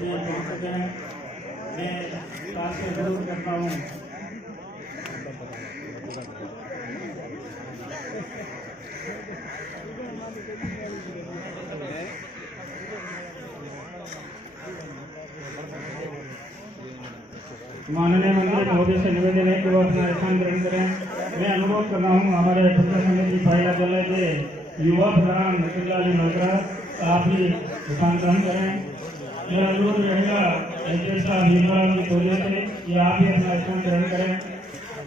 लिए पहुँच चुके हैं। मैं साथ से अनुरोध करता हूँ माननीय मंत्री महोदय से निवेदन है कि वो अपना स्थान ग्रहण करें। मैं अनुरोध कर रहा हूँ हमारे पूजा समिति फाइला जिले के युवा प्रधान नितिनलाल नोकरा आप ही स्थान ग्रहण करें। मेरा अनुरोध रहेगा जैसा भीमराव जी टोले से कि आप ही अपना स्थान ग्रहण करें।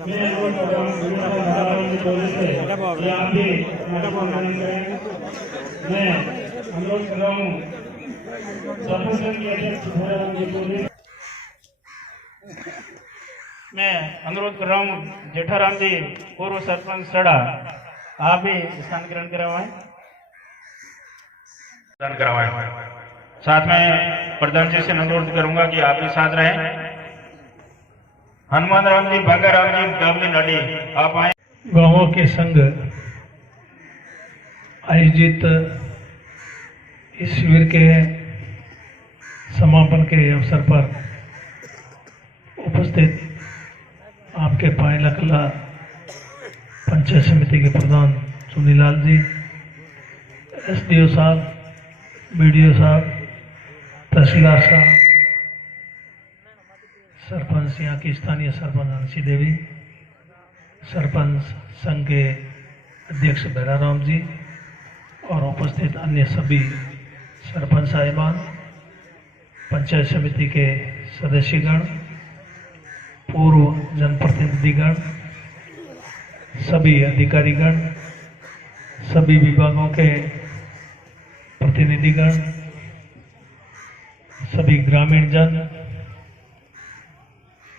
मैं अनुरोध कर रहा हूँ भीमराव जी टोले से कि आप भी अपना स्थान ग्रहण करें। मैं अनुरोध कर रहा हूँ सरपंच के अध्यक्ष भीमराव जी टोले। मैं अनुरोध कर रहा हूँ जेठाराम जी पूर्व सरपंच सड़ा आप भी स्थान ग्रहण करवाएं। साथ में प्रधान जी से अनुरोध करूंगा कि आप भी साथ रहें। हनुमान राम जी बागाराम जी डाबली नडी आप आए। गांवों के संघ आयोजित इस शिविर के समापन के अवसर पर उपस्थित आपके पायला कला पंचायत समिति के प्रधान सुनीलाल जी, एसडीओ साहब, बीडीओ साहब, तहसीलदार साहब, सरपंच यहाँ की स्थानीय सरपंच अंशी देवी, सरपंच संघ के अध्यक्ष भैराराम जी और उपस्थित अन्य सभी सरपंच साहिबान, पंचायत समिति के सदस्यगण, पूर्व जनप्रतिनिधिगण, सभी अधिकारीगण, सभी विभागों के प्रतिनिधिगण, सभी ग्रामीण जन,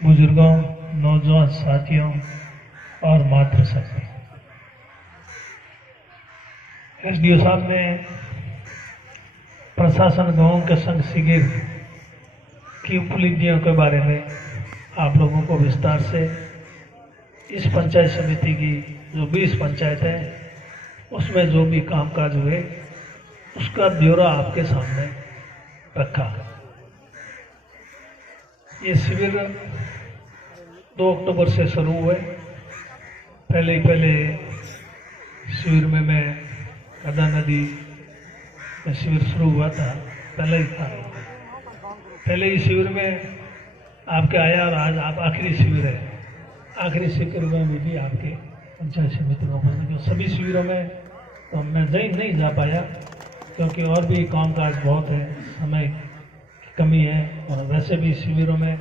बुजुर्गों, नौजवान साथियों और मातृशक्ति। एसडीओ साहब ने प्रशासन गांवों के संघ शिविर की उपलब्धियों के बारे में आप लोगों को विस्तार से इस पंचायत समिति की जो 20 पंचायत है उसमें जो भी कामकाज हुए उसका ब्यौरा आपके सामने रखा। ये शिविर 2 अक्टूबर से शुरू हुए। पहले शिविर में मैं गदा नदी में शिविर शुरू हुआ था, पहले ही था। पहले ही शिविर में आपके आया और आज आप आखिरी शिविर है। आखिरी शिविर में भी आपके पंचायत समिति में उपस्थित। सभी शिविरों में तो मैं नहीं जा पाया क्योंकि और भी कामकाज बहुत है, समय की कमी है। और वैसे भी शिविरों में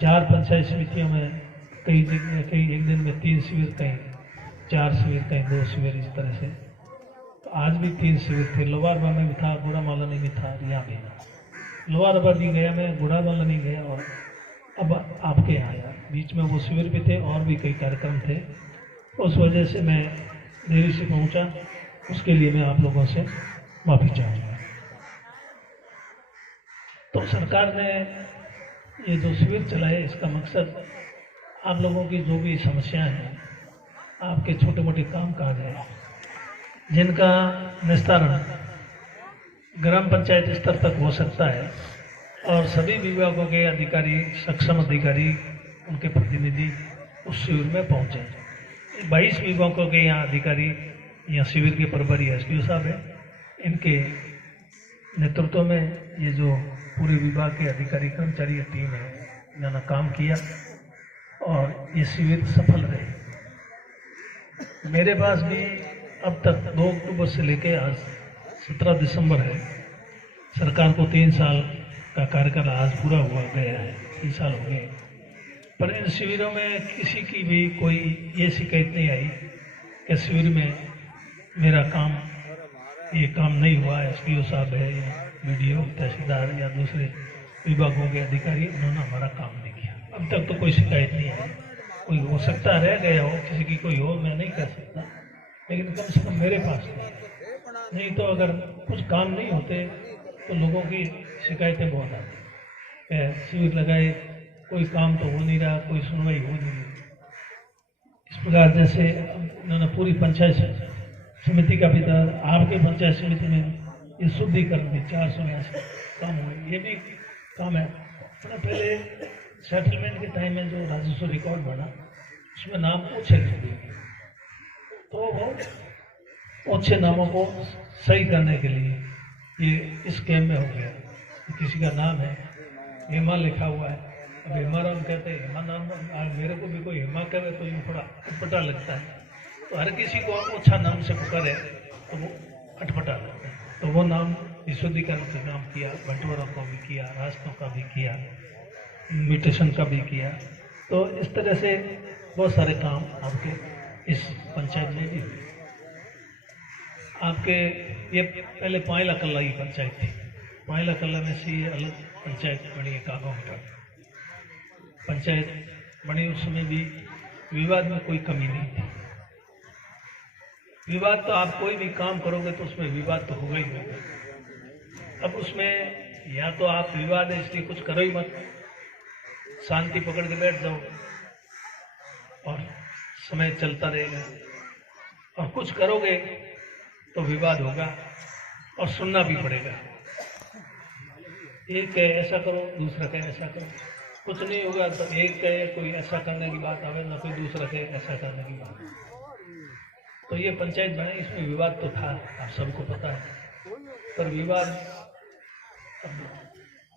4 पंचायत समितियों में कई एक दिन में 3 शिविर, कहीं 4 शिविर, कहीं 2 शिविर, इस तरह से। तो आज भी 3 शिविर थे। लोवारबा में भी था, गुड़ामाला में भी था, यहाँ भी था। लोवारबा भी गया मैं, गुड़ामाला नहीं गया और अब आपके यहाँ आया। बीच में वो शिविर भी थे और भी कई कार्यक्रम थे, उस वजह से मैं देरी से पहुंचा। उसके लिए मैं आप लोगों से माफ़ी चाहूँगा। तो सरकार ने ये जो शिविर चलाए इसका मकसद आप लोगों की जो भी समस्याएं हैं, आपके छोटे मोटे काम काज हैं जिनका निस्तारण ग्राम पंचायत स्तर तक हो सकता है और सभी विभागों के अधिकारी, सक्षम अधिकारी, उनके प्रतिनिधि उस शिविर में पहुंचे। 22 विभागों के यहाँ अधिकारी, यहाँ शिविर के प्रभारी एसडीओ साहब हैं, इनके नेतृत्व में ये जो पूरे विभाग के अधिकारी कर्मचारी टीम है, इन्होंने काम किया और ये शिविर सफल रहे। मेरे पास भी अब तक 2 अक्टूबर से लेके आज 17 दिसंबर है। सरकार को 3 साल का कार्यकाल आज पूरा हुआ गया है, 3 साल हो गए। पर इन शिविरों में किसी की भी कोई ये शिकायत नहीं आई कि शिविर में मेरा काम, ये काम नहीं हुआ। एसडीओ साहब है या बीडीओ, तहसीलदार या दूसरे विभागों के अधिकारी, उन्होंने हमारा काम नहीं किया। अब तक तो कोई शिकायत नहीं है। कोई हो सकता रह गया हो, किसी की कोई हो, मैं नहीं कह सकता, लेकिन कम से कम मेरे पास नहीं। तो अगर कुछ काम नहीं होते तो लोगों की शिकायतें बहुत आती। शिविर लगाए, कोई काम तो हो नहीं रहा, कोई सुनवाई हो नहीं रही। इस प्रकार जैसे उन्होंने पूरी पंचायत समिति का भी था, आपके पंचायत समिति में ये शुद्धिकरण भी 480 काम हुए। ये भी काम है। अपना पहले सेटलमेंट के टाइम में जो राजस्व रिकॉर्ड बना उसमें नाम ओछे कर दिए, तो वो ओछे नामों को सही करने के लिए ये इस गेम में हो गया। किसी का नाम है हेमा लिखा हुआ है, अब हेमा राम कहते हैं, हेमा नाम मेरे को भी कोई हेमा करे तो यूँ थोड़ा अटपटा लगता है, तो हर किसी को अच्छा नाम से पुकारे तो वो अटपटा लगता है। तो वो नाम विशुद्धिकरण का काम किया, बंटवारा का भी किया, रास्तों का भी किया, म्यूटेशन का भी किया। तो इस तरह से बहुत सारे काम आपके इस पंचायत में भी हुए। आपके ये पहले पायला कल्ला की पंचायत थी, पायला कल्ला में से ये अलग पंचायत बनी है कागोटा पंचायत बनी। उस समय भी विवाद में कोई कमी नहीं थी। विवाद तो आप कोई भी काम करोगे तो उसमें विवाद तो होगा ही होगा। अब उसमें या तो आप विवाद है इसलिए कुछ करो ही मत, शांति पकड़ के बैठ जाओ और समय चलता रहेगा, और कुछ करोगे तो विवाद होगा और सुनना भी पड़ेगा। एक कहे ऐसा करो, दूसरा कहे ऐसा करो, कुछ नहीं होगा। तो एक कहे कोई ऐसा करने की बात आवे ना, कोई दूसरा कहे ऐसा करने की बात। तो ये पंचायत बनाई, इसमें विवाद तो था, आप सबको पता है। पर विवाद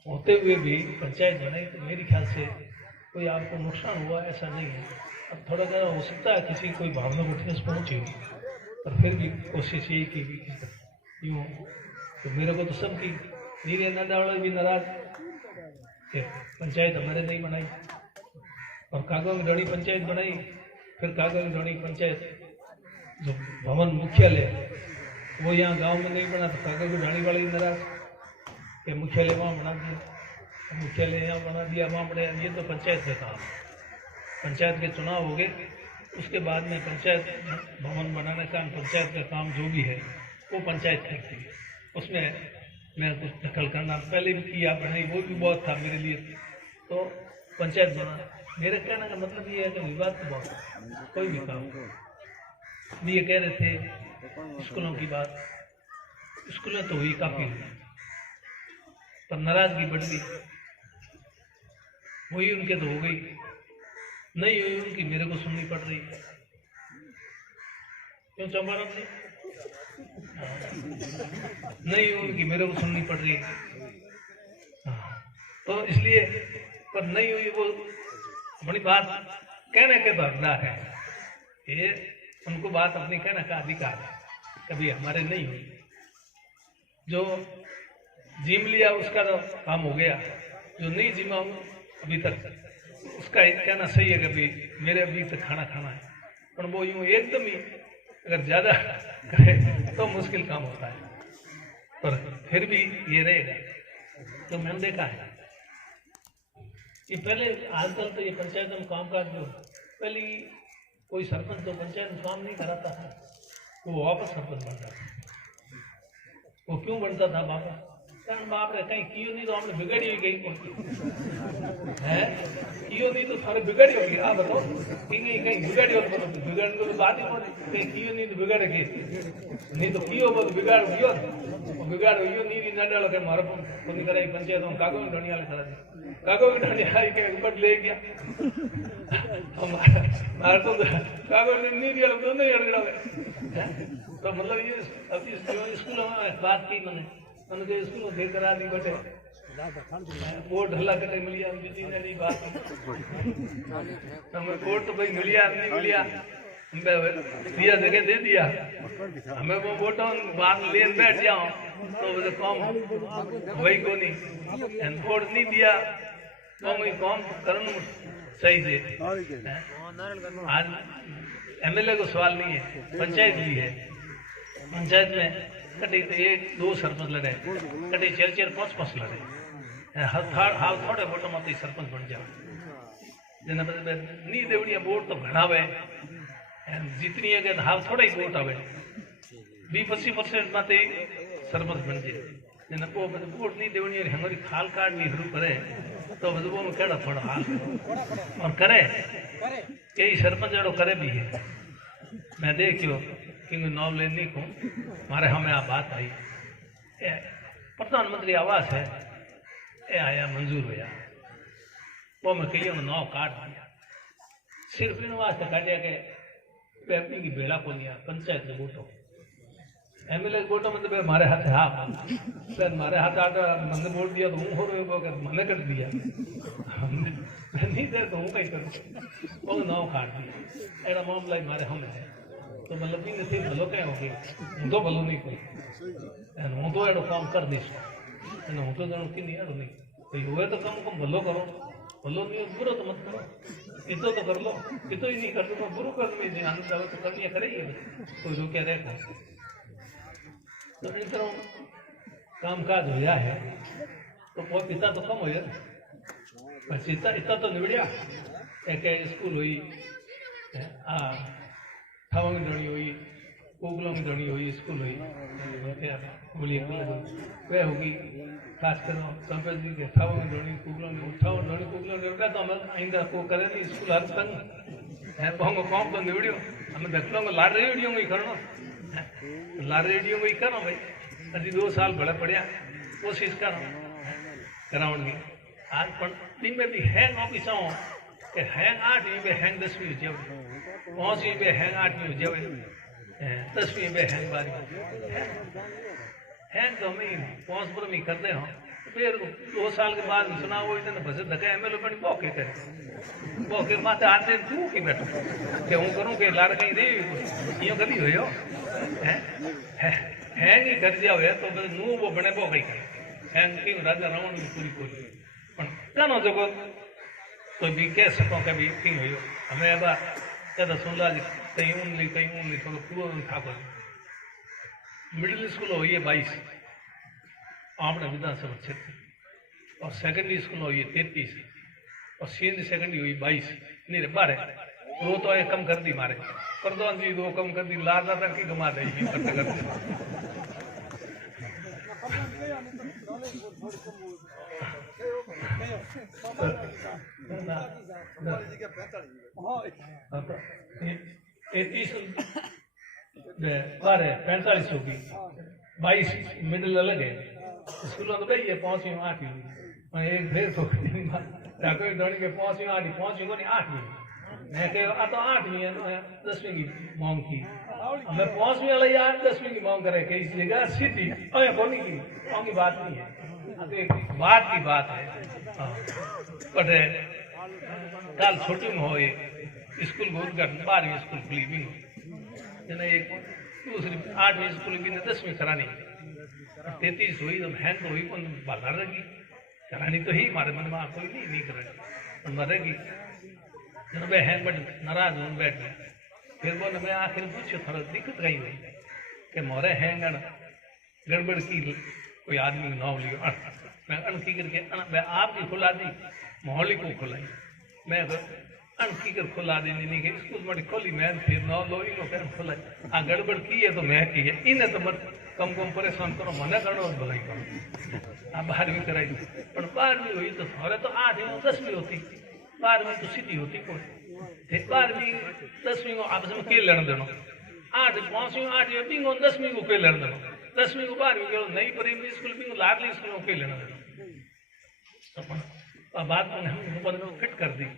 होते हुए भी पंचायत बनाई, तो मेरे ख्याल से कोई आपको नुकसान हुआ ऐसा नहीं है। अब थोड़ा ज़्यादा हो सकता है किसी कोई भावना को ठेस पहुँची हो, पर फिर भी कोशिश यही की यूँ तो मेरे को तो सबकी नीरे नडावड़े भी नाराज कि पंचायत हमारे नहीं बनाई, और कागो की ढोणी पंचायत बनाई। फिर कागो की ढोणी पंचायत जो भवन मुख्यालय वो यहाँ गांव में नहीं बना, तो कागो की ढोणी वाले ही नाराज कि मुख्यालय वहाँ बना दिया, मुख्यालय यहाँ बना दिया, वहाँ बनाया। ये तो पंचायत का काम, पंचायत के चुनाव हो गए, उसके बाद में पंचायत भवन बनाने का पंचायत का काम जो भी है वो पंचायत करती है। उसमें मैं कुछ दखल करना पहले भी किया, बनाई, वो भी बहुत था मेरे लिए। तो पंचायत बना, मेरे कहने का मतलब ये है कि विवाद तो बहुत है, कोई भी काम। भी ये कह रहे थे स्कूलों की बात, स्कूलें तो हुई काफ़ी हुई, पर नाराजगी बढ़ गई। वही उनके तो हो गई, नहीं हुई उनकी मेरे को सुननी पड़ रही है। क्यों चंपारण जी? नहीं उनकी मेरे को सुननी पड़ रही है। तो इसलिए पर नहीं हुई वो बड़ी बात कहने के तो हकदार है, ये उनको बात अपनी कहने का अधिकार है। कभी हमारे नहीं हुई, जो जीम लिया उसका तो काम हो गया, जो नहीं जीमा हूँ अभी तक उसका कहना सही है कि भाई मेरे अभी तक खाना खाना है। पर वो यूँ एकदम ही अगर ज़्यादा करे तो मुश्किल काम होता है, पर फिर भी ये रहेगा। तो मैंने देखा है ये पहले आजकल तो ये पंचायत में काम काज जो पहले कोई सरपंच तो पंचायत में काम नहीं कराता था, वो वापस सरपंच बनता था। वो क्यों बनता था बाबा? कारण बाप रे कहीं कियो नहीं तो हमने बिगड़ी गई है, कियो नहीं तो सारे बिगड़ी होगी। आप बताओ कहीं बिगड़ी हो तो बिगड़ने को बात ही कहीं कियो नहीं तो बिगड़े के नहीं तो कियो बोल बिगाड़ गयो, बिगाड़ गयो नहीं ना डालो के मारो कोनी कराई पंचायत में कागो की ढोणी वाले खड़ा थे, कागो की ढोणी आई के ऊपर ले गया हमारे तो कागो नहीं दिया तो नहीं अड़गड़ा गए। तो मतलब ये अभी स्कूल में बात की मैंने स्कूल में घेर करा दी बटे कोर्ट हल्ला करके मिलिया बिजी ने बात हमें कोर्ट तो भाई मिलिया नहीं मिलिया दिया जगह दे दिया, हमें वो वोटों बात लेन बैठ जाओ तो मुझे कॉम वही को नहीं कोर्ट नहीं दिया तो वही कॉम करना सही से। आज एमएलए को सवाल नहीं है, पंचायत भी है। पंचायत में कटी तो एक दो सरपंच लड़े, कटी चार चार पांच पांच लड़े, हाल थोड़े वोटों में सरपंच बन जाओ। जेना नहीं देवड़िया वोट तो घना वे जितनी है हाल थोड़ा ही वोट आवे 20-25% में सरपंच बन जाए। जेना को वोट नहीं देवड़ी हमारी खाल काटनी शुरू करे तो वो में केड़ा थोड़ा हाल और करे कई सरपंच जड़ो करे भी है। मैं देखियो क्योंकि नाम लेने को हमारे हमें आ बात आई प्रधानमंत्री आवास है ए आया मंजूर होया वो मैं कही नौ काट दिया सिर्फ इन वास्ते काटिया के अपनी की बेड़ा को लिया पंचायत के गोटो एमएलए गोटो मतलब मारे हाथ हाँ सर मारे हाथ आटा मैंने बोल दिया तो हूँ हो रहे हो मैंने कर दिया नहीं दे तो हूँ कहीं करूँ वो नौ काट दिया ऐसा मामला ही मारे हम है तो मतलब भी नहीं भलो क्या हो गई हूँ तो भलो नहीं कोई हूँ तो एडो काम कर दी हूँ तो जानो कि नहीं यार नहीं तो हुए तो कम भलो करो भलो नहीं बुरो तो मत करो इतो तो कर लो इतो ही नहीं कर दो बुरो कर लो आनंद आवे तो करनी करेगी कोई रोके रहेगा तो इस तरह काम काज होया है तो वो पिता तो कम होया बस इतना तो निवड़िया एक स्कूल हुई थावा में धोनी हुई कोगलों में धोनी हुई स्कूल हुई बोलिए वह होगी खास कर संपेश जी के थावा में धोनी कोगलों में उठाओ धोनी कोगलों में निवड़ा तो हमें आइंदा को करे नहीं स्कूल हर संग है पाऊंगा कौन तो निवड़ियो हमें देखलो लार रेडियो में करना लार रेडियो में करो भाई अभी 2 साल बड़ा पड़िया कोशिश करो कराउंड की आज पर दिन में भी हैंग ऑफिस हो कि हैंग 8वीं में हैंग 10वीं हो जाए 5वीं में हैंग 8वीं हो जाए 10वीं में हैंग 12वीं हैंग तो हमें 5 पर में करते हो फिर 2 साल के बाद सुना वो इतने बस धक्का एमएलए बनी बौके करे बौके माते आते तू की बैठो कि हूँ करूँ कि लार कहीं दे यो गली हो हैंग ही कर दिया हुआ तो बस नू वो बने बौके करे हैंग की राजा रावण की पूरी कोई पण कनो जगो तो भी कह सको कि भी किंग हो हमें अब क्या सुनला कहीं उन ली थोड़ा पूरा था मिडिल स्कूल हुई है 22 आपने विधानसभा क्षेत्र और सेकेंडरी स्कूल हुई है 33 और सीनियर सेकेंडरी हुई 22 नहीं 12 दो तो एक कम कर दी मारे प्रधान जी 2 कम कर दी लाल की घुमा दे करते करते बारह 45 होगी 22 मिडिल अलग है स्कूलों तो गई है 5वीं 8वीं एक फिर तो डोनी के 5वीं 8वीं 5वीं को नहीं 8वीं मैं कह आ तो 8वीं है 10वीं की मांग की हमें 5वीं वाला यार 10वीं की मांग करे कि इस जगह सिटी और बोनी की मांग की बात नहीं है तो एक बात की बात है पर कल छोटी में हो स्कूल को उद्घाटन 12वीं स्कूल खुली भी हो एक दूसरी 8वीं स्कूल भी 10वीं करानी 33 हुई तो हैंग तो हुई कौन बाजार रहेगी करानी तो ही हमारे मन में कोई नहीं करेगी मरेगी जब मैं हैंग बट नाराज हूँ बैठ गए फिर वो मैं आखिर पूछो थोड़ा दिक्कत गई हुई कि मोरे हैंग गड़बड़ की कोई आदमी नाव लियो मैं अणकी करके मैं आपकी खुला दी मोहल्ले को खुलाई मैं अणकी कर खुला दी नहीं कि स्कूल में खोली मैं फिर नाव लोई को फिर खुलाई आ गड़बड़ की है तो मैं की है इन्हें तो मत कम परेशान करो मना करो और भलाई करो आ 12वीं कराई पर 12वीं हुई तो थोड़े तो 8वीं 10वीं होती 12वीं तो सीधी होती कोई 12वीं 10वीं को आपस में के लेना देना 5वीं 8वीं बिंगो 10वीं को के लेना देना 10वीं को 12वीं को नई प्राइमरी स्कूल बिंगो लाडली स्कूल को के लेना देना बात हमने फिट कर दी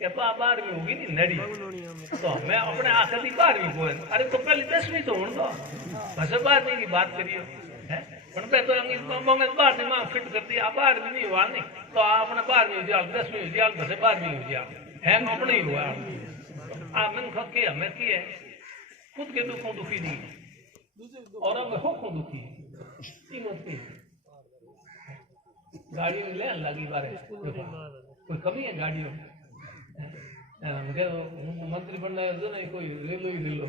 कि 12वीं होगी नहीं नड़ी तो मैं अपने आखिर की 12वीं को अरे तो पहले 10वीं तो होने दो बस 12वीं की बात करिए है तो 12वीं माँ फिट कर दी 12वीं नहीं हुआ नहीं तो आपने 12वीं हो जाए 10वीं हो जाए बस 12वीं हो जाए है अपने ही हुआ आप मैंने कहा कि हमें की है खुद के दुखों दुखी नहीं और अब होखों दुखी कीमत की गाड़ी में ले लगी बारे कोई कमी है गाड़ियों मंत्री बनना है तो नहीं कोई रेलो ही रेलो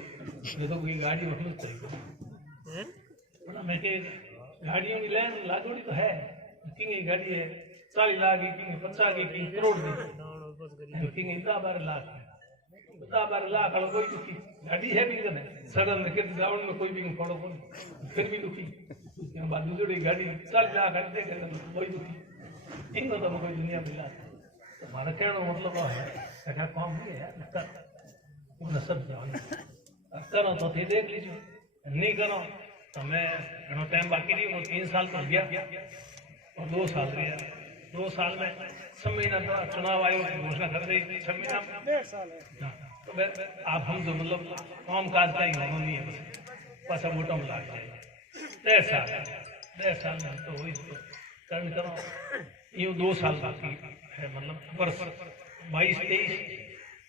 ये तो कोई गाड़ी मतलब चाहिए मैं के गाड़ियों की लाइन लागोड़ी तो है किंग की गाड़ी है 40 लाख की किंग 50 की किंग करोड़ की किंग इतना 12 लाख है 12 लाख वाला कोई दुखी गाड़ी है भी नहीं सडन में किस गाँव में कोई भी फोड़ो फिर भी दुखी बाद दूसरी गाड़ी 40 लाख हटते कोई दुखी इनको तो कोई दुनिया मिला हमारा कहना मतलब है क्या काम नहीं है उन्हें सब करो तो थे देख लीजिए नहीं करो तो मैं टाइम बाकी नहीं वो 3 साल तो गया और 2 साल गया 2 साल में 6 महीना तो चुनाव आयोग की घोषणा कर दी, 6 महीना तो आप हम जो मतलब काम काज का ही होना नहीं है, पैसा वोटों में लाग जाए 10 साल में तो वही कर्म करो। यूँ 2 साल बाकी है, मतलब वर्ष 22-23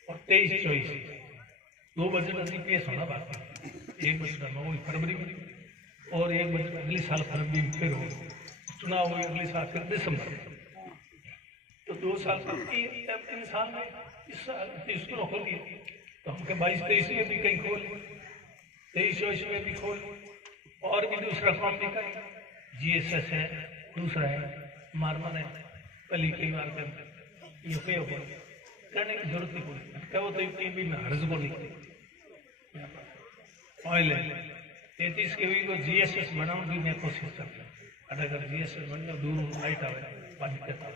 और 23-24 2 बजट अभी पेश होना बाकी, एक बजट वही फरवरी में और एक बजट अगले साल फरवरी में फिर हो चुनाव हुए, अगले साल फिर दिसंबर में। तो 2 साल का 3 साल में इस स्कूल खोल दिए, तो हमके 22-23 में भी कहीं खोल, 23-24 में भी खोल, और भी दूसरा काम भी करें। GSS है, दूसरा है मारमन है, पहले कई बार करने करने की जरूरत नहीं पड़ी, क्या वो तो भी में हर्ज को नहीं ऑयल है 33 के भी को GSS बनाने की मैं कोशिश करता हूँ। अगर GSS बन जाए दूर लाइट आवे पानी करता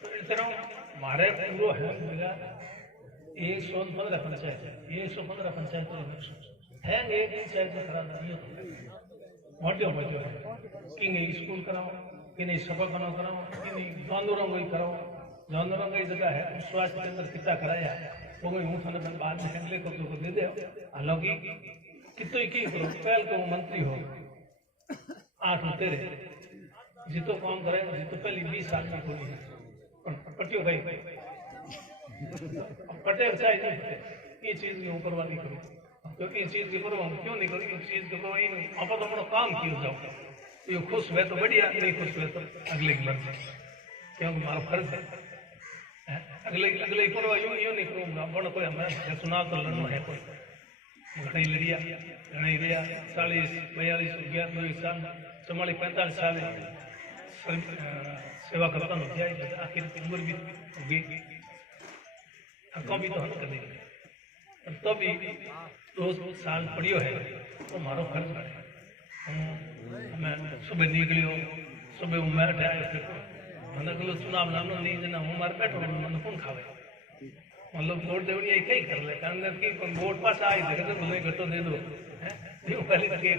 तो इस तरह हमारे पूरा है 115 पंचायत है, 115 पंचायत है, एक पंचायत में खराब नहीं होता मोटे है कि नहीं स्कूल कराओ, कि नहीं सभा बनाओ कराओ, कि नहीं जानवरों को ही कराओ, जानवरों की जगह है स्वास्थ्य केंद्र कितना कराया है वो मैं हूँ थाने बाद में हैंडले को दे दे। हालांकि कितो की करो पहल तो मंत्री हो 8 तेरे जितो काम करे जितो पहले 20 साल में कोई पटियो गई पटे चाहिए ये चीज में ऊपर वाली करो, क्योंकि इस चीज के करो हम क्यों नहीं करो, इस चीज के करो आप तो अपना काम क्यों जाओ, ये खुश हुए तो बढ़िया, नहीं खुश हुए तो अगले की मर्जी, क्योंकि हमारा फर्ज है अगले करो यूं नहीं करूँगा बड़ा कोई हमारा चुनाव तो लड़ना है कोई घड़ी लड़िया 40, 42, 42 साल 44-45 साल सेवा करता हो जाए, आखिर उम्र भी होगी थका भी तो हल कर देंगे, तो भी 2 साल पड़ियो है तो मारो खर्च है। मैं सुबह निकलियो सुबह उम्र आयो फिर मैंने कहो चुनाव लानो नहीं जना हूँ मारे बैठो मैंने कौन खावे मतलब वोट देवनी यही कहीं कर ले कारण कि वोट पास आई दे तो भले घटो दे दो यूँ पहले के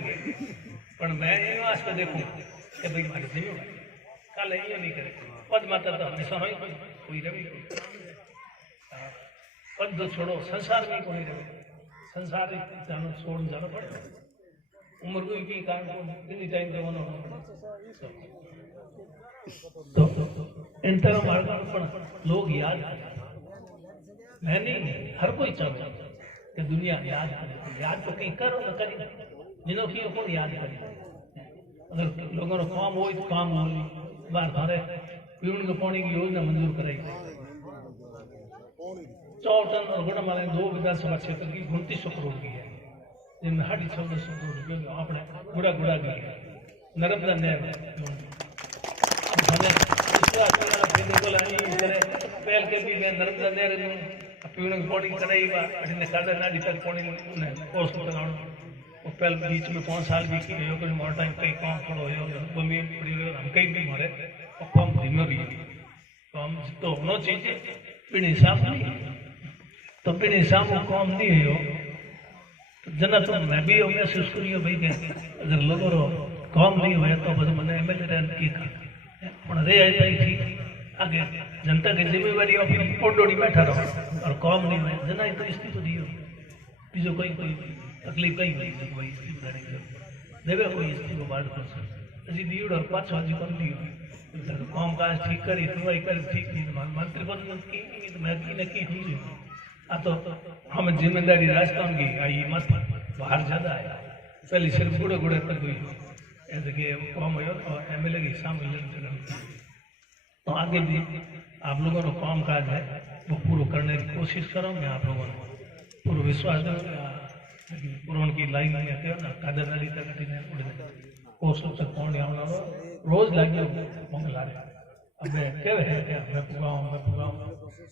पर मैं यूँ आज पे देखूँ कि भाई हमारी जिम्मेवारी कल यूँ नहीं करे पद माता तो हमेशा हो कोई रवि पद तो छोड़ो संसार में कोई रहे, संसार जानो छोड़ जाना पड़े उम्र को की कारण को इतनी टाइम देवाना तो इन तरह मार्ग पर लोग याद मैं नहीं हर कोई चाहता कि दुनिया याद तो कहीं करो ना करी जिन्हों की को याद करे, अगर लोगों को काम हो तो काम हो बार भरे पीने के पानी की योजना मंजूर कराई 100 टन और गुड़ामाला 2 विधानसभा क्षेत्र की 2900 करोड़ की है, जिनमें 1450 करोड़ रुपये आपने गुड़ा की है नर्मदा नहर पहल के भी मैं नर्मदा नहर पीने की पानी कराई कादा नाडी तक पानी कोर्स और पहले बीच में 5 साल भी की कुछ मोर टाइम कहीं काम थोड़ा हो बमी हम कहीं भी मारे और काम धीमे रही तो हम तो नो चीजें बिन हिसाब नहीं तो बिन हिसाब को काम नहीं है तो जना तो मैं भी महसूस करिए भाई के अगर लोगों रो काम नहीं हुआ तो बस मैंने MLA रहने की रे आई थी आगे जनता की जिम्मेवारी अपनी पोडोड़ी बैठा रहो और काम नहीं हुआ जना तो इस्तीफा दियो बीजो कोई तकलीफ कहीं नहीं कोई इस्तीफा देवे कोई इस्तीफा बात कर अजी दियो और 5 साल कम दियो काम काज ठीक करी सुनवाई कर ठीक नहीं मंत्री पद की तो मैं की न की हुई आ तो हम जिम्मेदारी राजस्थान की आई मस्त बाहर ज्यादा है पहले सिर्फ गुड़े तक हुई ऐसे कि काम हो और MLA के सामने तो आगे भी आप लोगों को काम काज है वो पूरा करने की कोशिश करो, मैं आप लोगों को पूरा विश्वास दूंगा लेकिन पूरा उनकी लाइन में आते हो ना कादर नदी तक वो सबसे कौन आना रोज लगे मंगला अब मैं कह रहे हैं मैं पुगाऊँ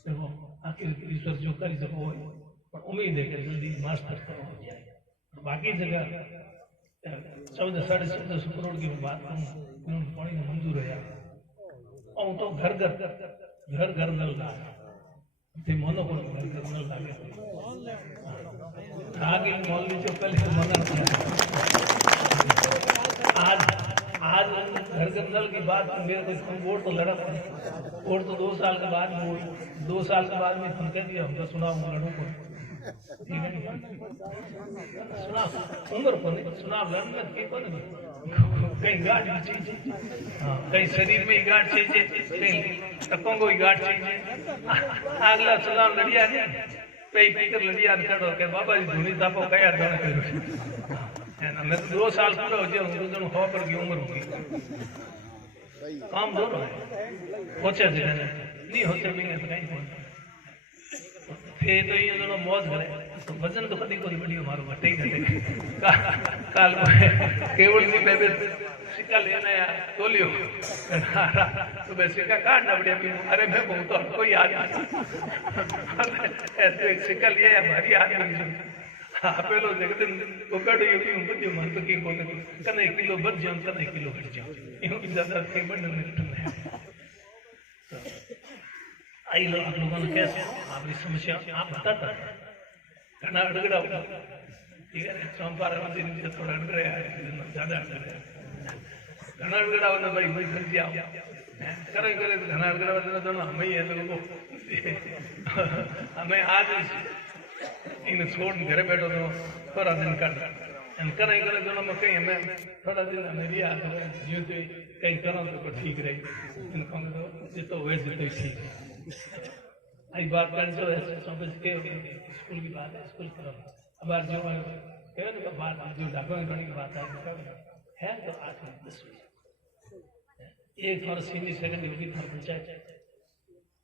देखो आखिर ईश्वर जो कर सको पर उम्मीद है कि जल्दी मास्टर हो जाए। बाकी जगह 14-14.5 करोड़ की बात करूँ पानी मंजूर है और तो घर नल लागे मोनो को घर नल लागे आगे मौलवी जो पहले मना आज घर नल की बात मेरे को वोट तो लड़ा और तो 2 साल के बाद वो 2 साल के बाद में फोन कर दिया हमको सुना लड़ू को ठीक है सुना उम्र को नहीं सुना लड़ने के को नहीं कहीं गाठ चाहिए हाँ कहीं शरीर में ही गाठ चाहिए कहीं टकों को ही गाठ चाहिए अगला सलाम लड़िया नहीं कई पीकर लड़िया खड़ो के बाबा जी धुनी तापो कया दाना करो है ना मैं तो 2 साल पूरा हो गया हूँ दोनों हो पर की उम्र होगी काम दोनों है होते थे नहीं होते भी नहीं तो कहीं फिर तो ये दोनों मौज करे तो वजन तो कभी कोई बढ़िया मारो घटे ही घटे काल केवल जी बेबे सिक्का लेना है तोलियो तो मैं सिक्का काटना बढ़िया भी अरे मैं बहुत तो कोई याद ऐसे सिक्का लिया या भारी आदमी पेलो जगत उकड़ यो की उनको जो मन तो की कोने कने 1 किलो बढ़ जाऊं कने 1 किलो घट जाऊं इनको की ज्यादा के बढ़ने में आई लोग आप लोगों ने कैसे आपकी समस्या आप बताता घना अड़गड़ा ठीक है चंपार दिन से थोड़ा अड़गड़े आए ज्यादा अड़गड़े घना अड़गड़ा होना भाई मैं कर दिया करे करे घना अड़गड़ा होना दोनों हम ही है लोगों हमें आज इन छोड़ घरे बैठो तो थोड़ा दिन कर करे करे दोनों में कहीं हमें थोड़ा दिन मेरी याद जीव तो कहीं करो तो ठीक रही इनको तो जितो वैसे तो ठीक आई बात कर जो है समझ के स्कूल की बात है स्कूल करो अब जो कह ना बात जो डाकू करने की बात है तो 8वीं 10वीं एक थोड़ा सीनियर सेकंडरी होगी थोड़ा पंचायत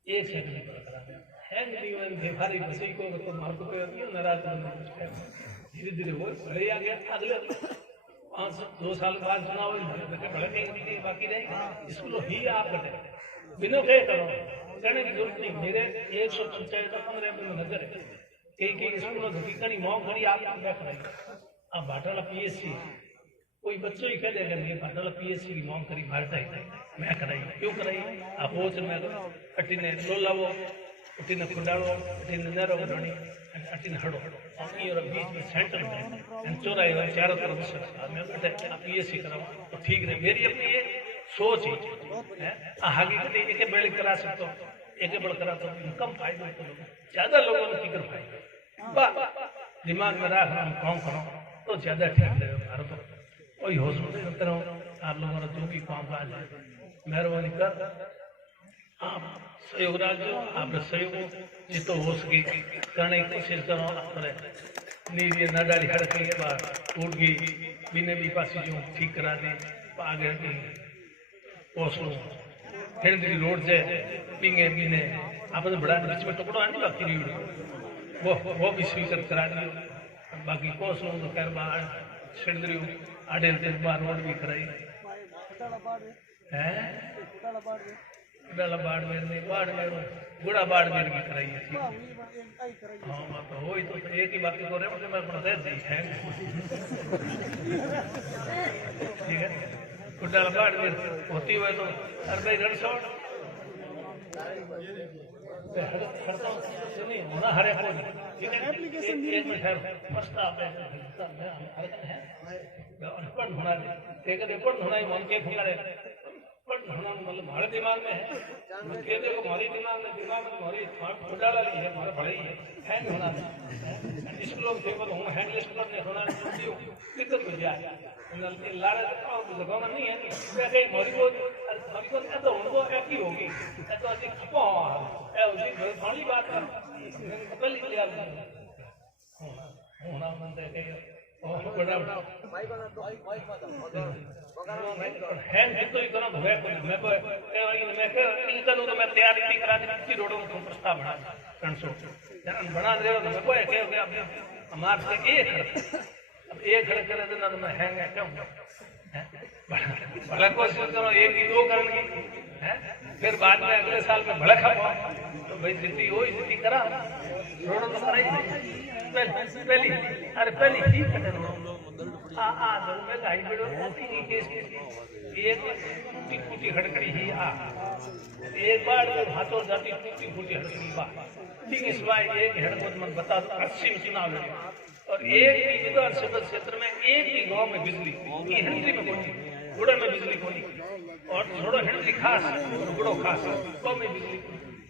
एक सेकंडरी पर करा है जीवन व्यापारी बसी को तो मार को नाराज धीरे धीरे वो बड़े आ गया अगले 2 साल बाद चुनाव बाकी रहेगा स्कूलों ही आप कटे बिना कहे करो कहने की जरूरत नहीं मेरे 100 पंचायत का 15 में नजर है कई स्कूलों धकीकड़ी मौक घड़ी आप देख रहे अब भाटाला पीएससी कोई बच्चों ही कह देगा नहीं भाटाला पीएससी की मौक करी भारता ही मैं कराई क्यों कराई आप रोज में अटीने लोलावो अटीने खुंडाड़ो अटीने नरो गणी अटीने हड़ो और ये बीच में सेंटर में एंड चौराहे में चारों तरफ से मैं आप पीएससी कराओ तो ठीक रहे मेरी अपनी ये सोच ही है हकीकत एक बेल करा सकते हो एक बड़ करा तो कम फायदा तो ज्यादा लोगों ने फिक्र फायदा दिमाग में रख रहा हूँ कौन करो तो ज्यादा ठीक रहेगा भारत कोई होश करो आप लोगों ने जो भी काम काज है मेहरबानी कर आप सहयोग राजो आप सहयोग जितो हो सके करने की कोशिश करो नींद ये न डाली हड़की बार टूट गई बिने भी पासी जो ठीक करा दे आगे पहुँचो हेल्दी रोड से पिंगे बिने आप बड़ा बीच में टुकड़ो है नहीं बाकी वो भी स्वीकार करा दियो बाकी पहुँचो तो खैर बाहर शेंद्री आड़े बार रोड भी कराई है बाड़मेर में गुड़ा बाड़मेर की कराई है हाँ तो हो तो एक ही बात को रहे मैं है ठीक है गुड़ा बाड़मेर होती हुए तो अरे भाई रणसोड़ नहीं होना हरे को ठीक है एप्लीकेशन एक मिनट है प्रस्ताव है अनपढ़ होना एक रिपोर्ट होना ही मन के खुला मतलब हमारे दिमाग में है कहते को हमारे दिमाग में हमारी घोटाला ली है हमारा बड़े ही है होना स्कूलों में हूँ हैंड लिस्ट पर होना दिक्कत हो जाए लारे लगाना नहीं है हमारी को तो उनको ऐसी होगी तो अधिक बड़ी बात है होना बनता है हैंड तो इतना भय को मैं को मैं इनका तो मैं तैयारी नहीं करा दी किसी रोडों में प्रस्ताव बना 300 बना दे तो मैं को है कि हमारे से एक अब एक खड़े करे तो ना तो मैं हैंग है क्यों भला कोशिश करो एक ही 2 करने की है फिर बाद में अगले साल में भला खा तो भाई जितनी हो जितनी करा रोडों तो कराई पहली अरे पहली ठीक है में गाई बिड़ो एक टूटी हड़कड़ी ही एक बार हाथों जाती टूटी हड़कड़ी बात ठीक है सिवाय एक हड़कत मन बता दो 80 में चुनाव लड़े और एक विधानसभा क्षेत्र में एक ही गांव में बिजली हेनरी में पहुंची गुड़े में बिजली कोनी और थोड़ो हिंदी खास गुड़ो खास तो में बिजली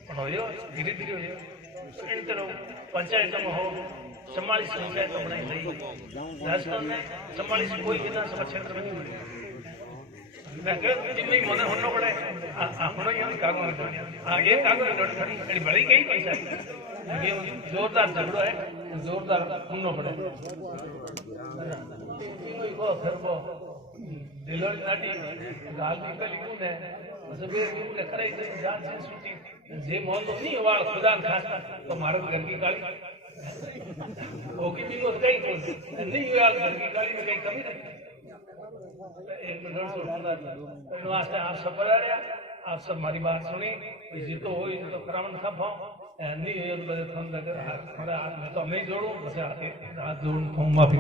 पण होयो धीरे धीरे होयो इन तरह पंचायत में हो 44 पंचायत बनाई गई राजस्थान में 44 कोई विधानसभा क्षेत्र में नहीं बनी मैं कह जिम्मे मने होनो पड़े आपनो यहां कागज में ये कागज में नोट खड़ी एडी बड़ी कई पैसा ये जोरदार झगड़ो है जोरदार सुननो पड़े को फिर वो दिलोल नाटी गाल निकली ने सबे के करे जान से छुट्टी जे मोल नहीं वाल खुदा खास तो भारत घर की काली होगी भी वो कहीं नहीं वाल घर की काली में कहीं कमी नहीं एक मिनट वास्ते आप सब बता रहे आप सब हमारी बात सुनी ये तो हो ये तो करावन सब हो नहीं हो तो बड़े फोन लगे हमारे हाथ में तो नहीं जोड़ू बस हाथ जोड़ू तो माफी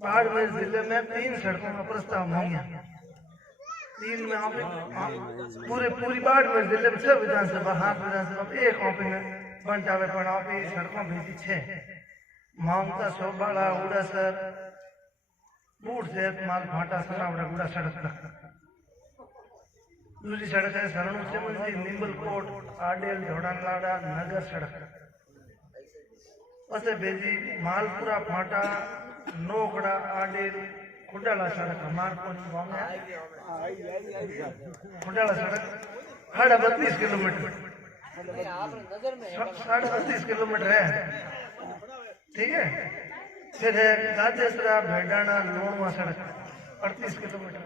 बाड़मेर जिले में 3 सड़कों का प्रस्ताव मांगा 3 में आप पूरी बाड़मेर जिले में 6 विधानसभा हाथ विधानसभा एक ऑफिस में बन जावे पर आप ये सड़कों भेजी 6 मांगता सोबाड़ा उड़ासर बूढ़ से माल भाटा सनावड़ा गुड़ा सड़क तक दूसरी सड़क है सरणु से मंदिर निम्बलकोट आडेल धोड़ानलाड़ा नगर सड़क पसे भेजी मालपुरा फाटा नोकड़ा आडेल खुडाला सड़क हमारपुर गाँव में खुडाला सड़क 32 किलोमीटर 32 किलोमीटर है ठीक है फिर है गाजेसरा भेडाना लोणवा सड़क 38 किलोमीटर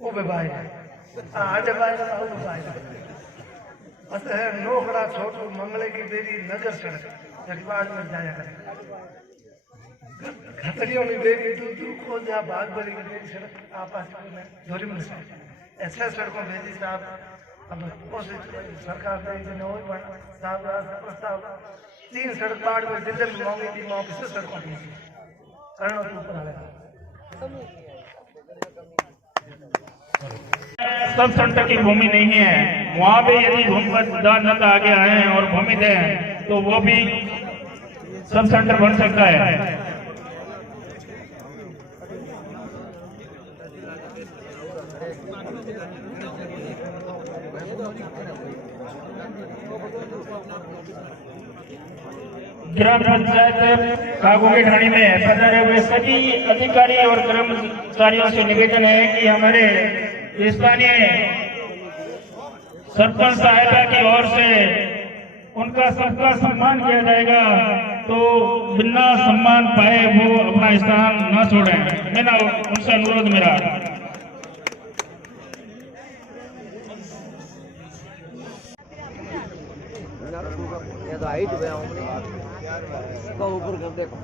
वो भी भाई आज भाई बस है नोकड़ा छोटू मंगले की बेरी नगर सड़क रिवाज में जाया करे खतरियों में बेरी दूध खो जा बाग बरी की बेरी सड़क आपस में जोरी में ऐसे सड़कों भेजी साहब अब कोशिश सरकार ने इतने हो साहब प्रस्ताव 3 सड़क बाढ़ में जिले में मांगी थी वहाँ से सड़कों भेजी करणों के ऊपर आया सब सेंटर की भूमि नहीं है वहाँ पे यदि भूमिदान आगे आए हैं और भूमि दें तो वो भी सब सेंटर बन सकता है। ग्राम पंचायत कागोगी ढाणी में पधारे हुए सभी अधिकारी और कर्मचारियों से निवेदन है कि हमारे स्थानीय सरपंच सहायता की ओर से उनका सबका सम्मान किया जाएगा तो बिना सम्मान पाए वो अपना स्थान न छोड़ें मेरा उनसे अनुरोध मेरा तो हाइट तो ऊपर कर देखो